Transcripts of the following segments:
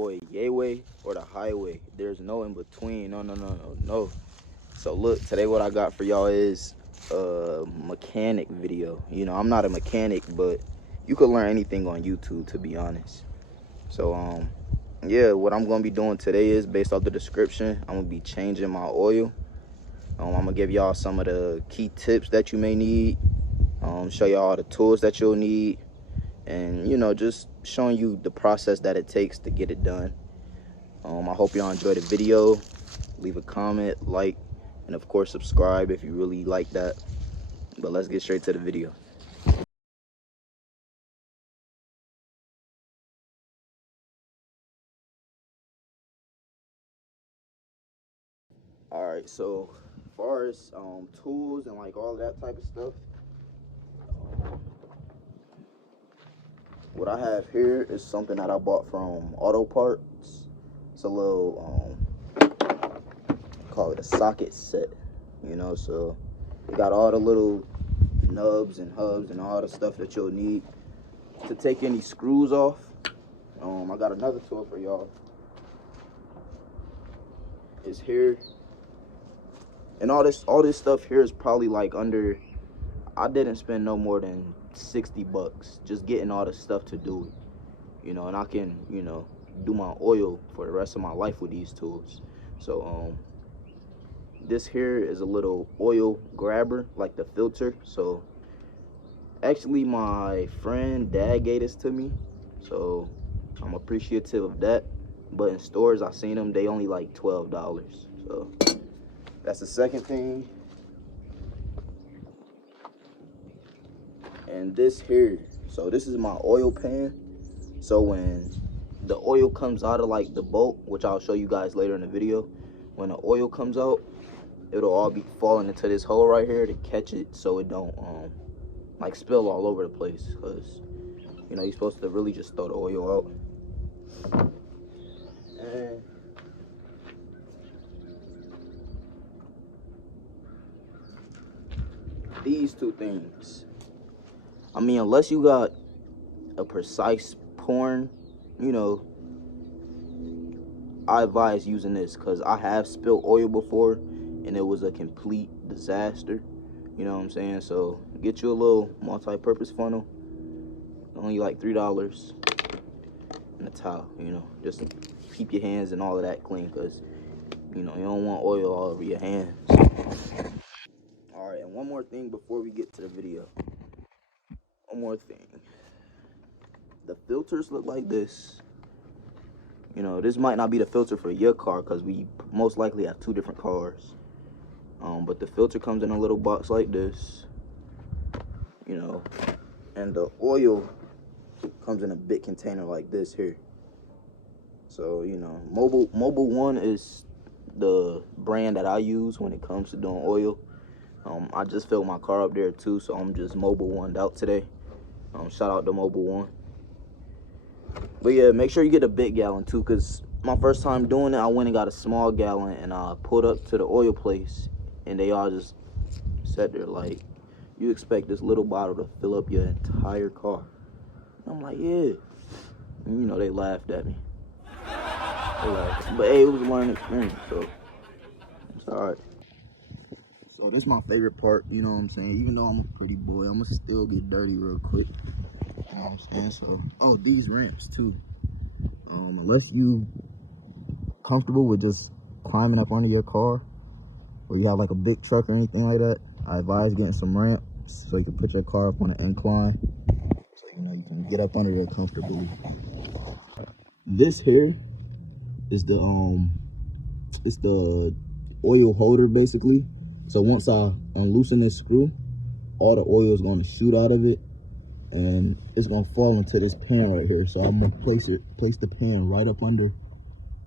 boy Yayway or the highway. There's no in between. No. So look, today what I got for y'all is a mechanic video. You know, I'm not a mechanic, but you could learn anything on YouTube, to be honest. So yeah, what I'm gonna be doing today is, based off the description, I'm gonna be changing my oil. I'm gonna give y'all some of the key tips that you may need, show y'all all the tools that you'll need, and you know, just showing you the process that it takes to get it done. I hope y'all enjoy the video. Leave a comment, like, and of course subscribe if you really like that. But let's get straight to the video. All right, so as far as tools and like all that type of stuff, what I have here is something that I bought from Auto Parts. It's a little call it a socket set, you know. So it got all the little nubs and hubs and all the stuff that you'll need to take any screws off. I got another tool for y'all. It's here, and all this stuff here is probably like under, I didn't spend no more than $60 just getting all the stuff to do it, you know. And I can, you know, do my oil for the rest of my life with these tools. So this here is a little oil grabber, like the filter. So actually my friend dad gave this to me, so I'm appreciative of that. But in stores I seen them, they only like $12. So that's the second thing. And this here, so this is my oil pan. So when the oil comes out of like the bolt, which I'll show you guys later in the video, when the oil comes out, it'll all be falling into this hole right here to catch it, so it don't like spill all over the place. Because you know, you're supposed to really just throw the oil out. And these two things, I mean, unless you got a precise pouring, you know, I advise using this, because I have spilled oil before and it was a complete disaster, you know what I'm saying? So get you a little multi-purpose funnel, only like $3, and a towel, you know, just to keep your hands and all of that clean, because you know, you don't want oil all over your hands. All right, and one more thing before we get to the video. One more thing. The filters look like this. You know, this might not be the filter for your car, because we most likely have two different cars. But the filter comes in a little box like this, you know, and the oil comes in a big container like this here. So, you know, Mobile One is the brand that I use when it comes to doing oil. I just filled my car up there too, so I'm just Mobile One'd out today. Shout out to Mobile One. But yeah, make sure you get a big gallon too, because my first time doing it, I went and got a small gallon, and I pulled up to the oil place, and they all just sat there like, you expect this little bottle to fill up your entire car? And I'm like, yeah. And you know, they laughed at me. But hey, it was a learning experience, so it's alright. So this is my favorite part, you know what I'm saying? Even though I'm a pretty boy, I'm gonna still get dirty real quick. You know what I'm saying? So, oh, these ramps too. Unless you comfortable with just climbing up under your car, or you have like a big truck or anything like that, I advise getting some ramps so you can put your car up on an incline, so you know you can get up under there comfortably. This here is the it's the oil holder basically. So once I unloosen this screw, all the oil is going to shoot out of it, and it's going to fall into this pan right here. So I'm going to place the pan right up under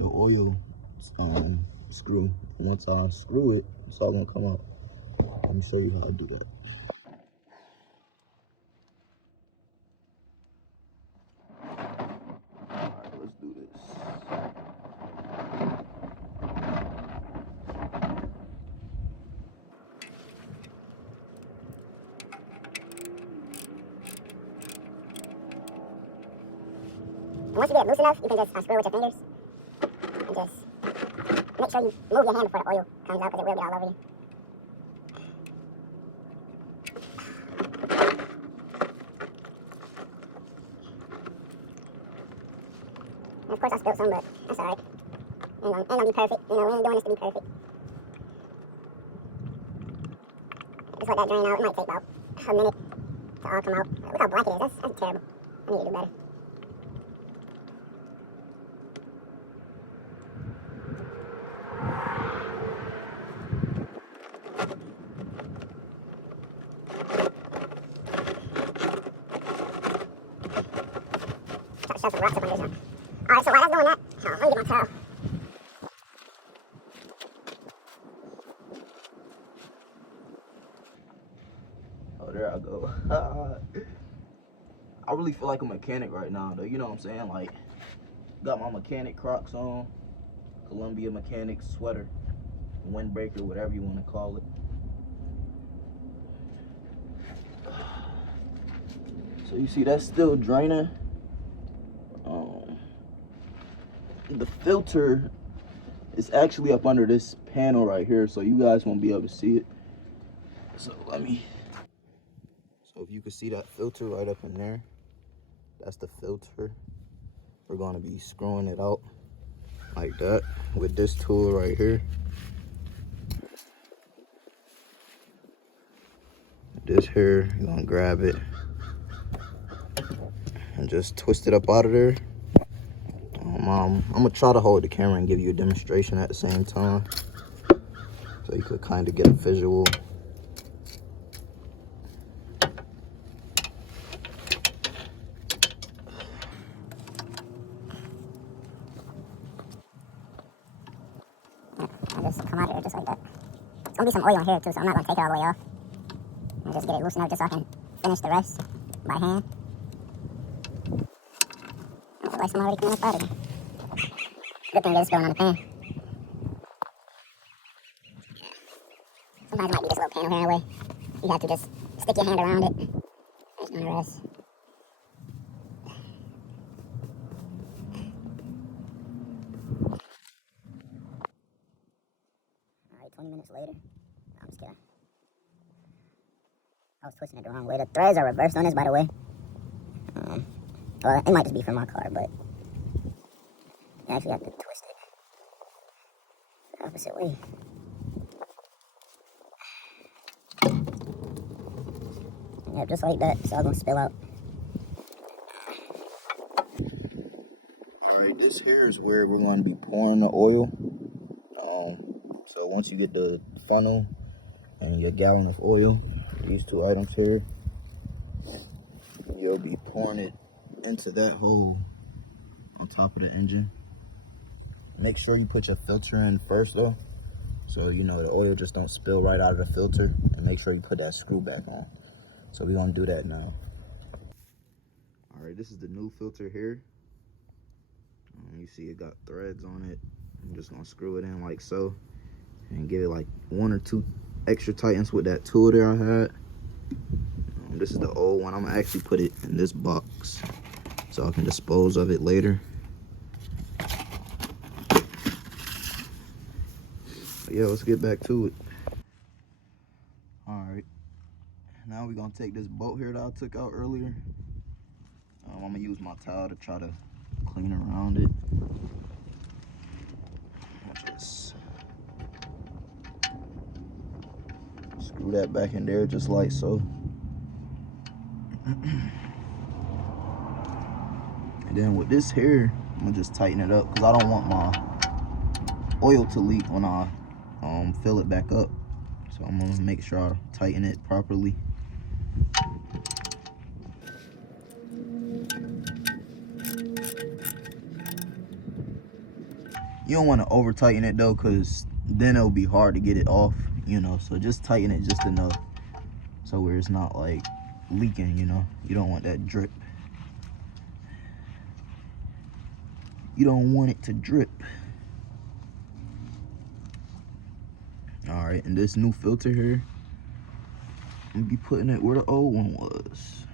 the oil screw. And once I screw it, it's all going to come out. Let me show you how to do that. Alright, let's do this. once you get it loose enough, you can just unscrew it with your fingers. And just make sure you move your hand before the oil comes out, because it will get all over you. And of course I spilled some, but that's alright. Ain't gonna be perfect. You know, we ain't doing this to be perfect. Just let that drain out. It might take about a minute to all come out. Look how black it is. That's terrible. I need to do better. Try to shove some rocks up under this. Alright, so while that's doing that, I'm gonna get my towel. Oh, there I go. I really feel like a mechanic right now, though. You know what I'm saying? Like, got my mechanic Crocs on, Columbia mechanic sweater, windbreaker, whatever you want to call it. So you see that's still draining. The filter is actually up under this panel right here, so you guys won't be able to see it. So if you can see that filter right up in there, that's the filter. We're going to be screwing it out like that with this tool right here. This here, you're gonna grab it and just twist it up out of there. I'm gonna try to hold the camera and give you a demonstration at the same time, so you could kind of get a visual. I'll just come out of there just like that. It's gonna be some oil in here too, so I'm not gonna take it all the way off. I'll just get it loose enough just so I can finish the rest by hand. Looks like some already coming up out of there. Good thing it's going on the pan. Sometimes it might be this little panel here in the way. You have to just stick your hand around it. There's no rest. Alright, 20 minutes later. I'm just kidding. I was twisting it the wrong way. The threads are reversed on this, by the way. Well, it might just be from my car, but you actually have to twist it the opposite way. Yeah, just like that. It's all gonna spill out. Alright, this here is where we're going to be pouring the oil. So once you get the funnel and your gallon of oil, these two items here, you'll be pouring it into that hole on top of the engine. Make sure you put your filter in first though, so you know the oil just don't spill right out of the filter, and make sure you put that screw back on. So we're gonna do that now. All right, this is the new filter here. You see it got threads on it. I'm just gonna screw it in like so, and give it like 1 or 2 extra tightens with that tool there I had. This is the old one. I'm gonna actually put it in this box so I can dispose of it later. But yeah, let's get back to it. All right, now we're gonna take this bolt here that I took out earlier. I'm gonna use my towel to try to clean around it. Just screw that back in there just like so. And then with this here, I'm gonna just tighten it up because I don't want my oil to leak when I fill it back up. So I'm gonna make sure I tighten it properly. You don't want to over tighten it though, because then it'll be hard to get it off, you know. So just tighten it just enough so where it's not like leaking, you know. You don't want that drip. You don't want it to drip. All right, and this new filter here, I'm gonna be putting it where the old one was.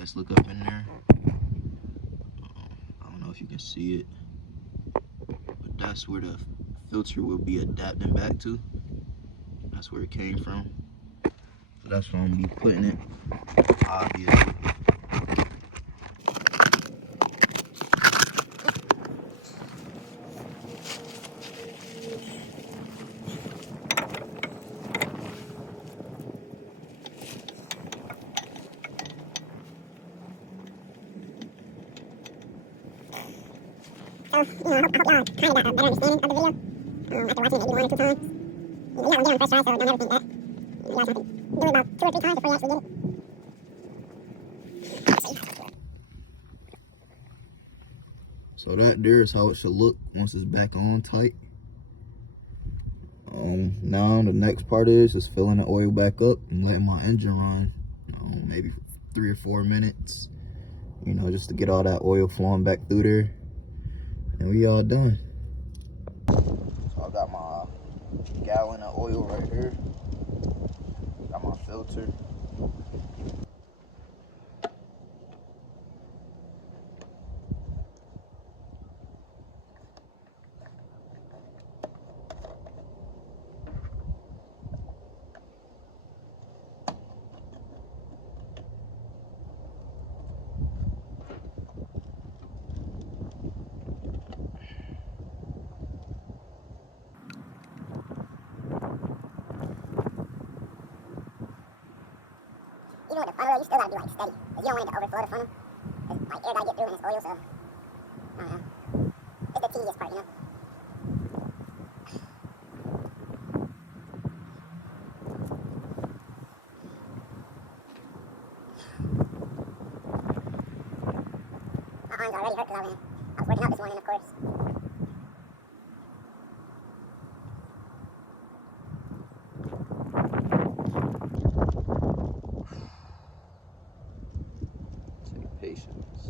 Let's look up in there. I don't know if you can see it, but that's where the filter will be adapting back to. That's where it came from. So that's where I'm gonna be putting it, obviously. So, I hope y'all kind of got a better understanding of the video after watching it maybe 1 or 2 times. You don't get it on first try, so don't ever think that. You guys have to do it about 2 or 3 times before you actually get it. So that there is how it should look once it's back on tight. Now the next part is just filling the oil back up and letting my engine run, maybe 3 or 4 minutes, just to get all that oil flowing back through there. And we all done. So I got my gallon of oil right here. Got my filter. Even with the funnel, you still gotta be like steady, because you don't want it to overflow the funnel. Like air gotta get through and it's oil, so I don't know. It's the tedious part, My arms already hurt because I was working out this morning, of course. Take patience.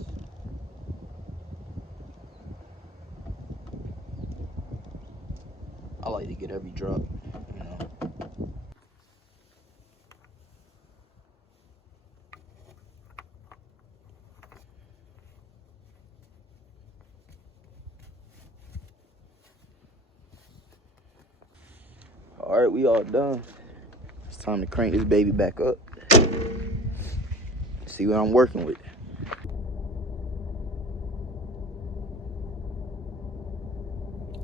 I like to get every drop, All right, we all done. It's time to crank this baby back up. See what I'm working with.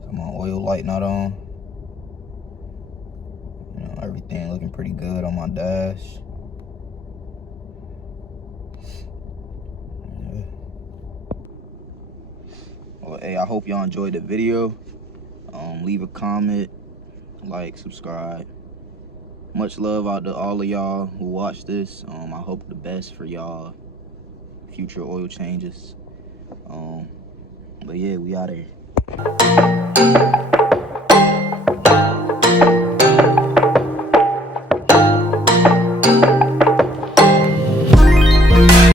Come on, oil light not on. Everything looking pretty good on my dash. Yeah. Well, hey, I hope y'all enjoyed the video. Leave a comment, like, subscribe. Much love out to all of y'all who watch this. I hope the best for y'all future oil changes. But yeah, we out of here.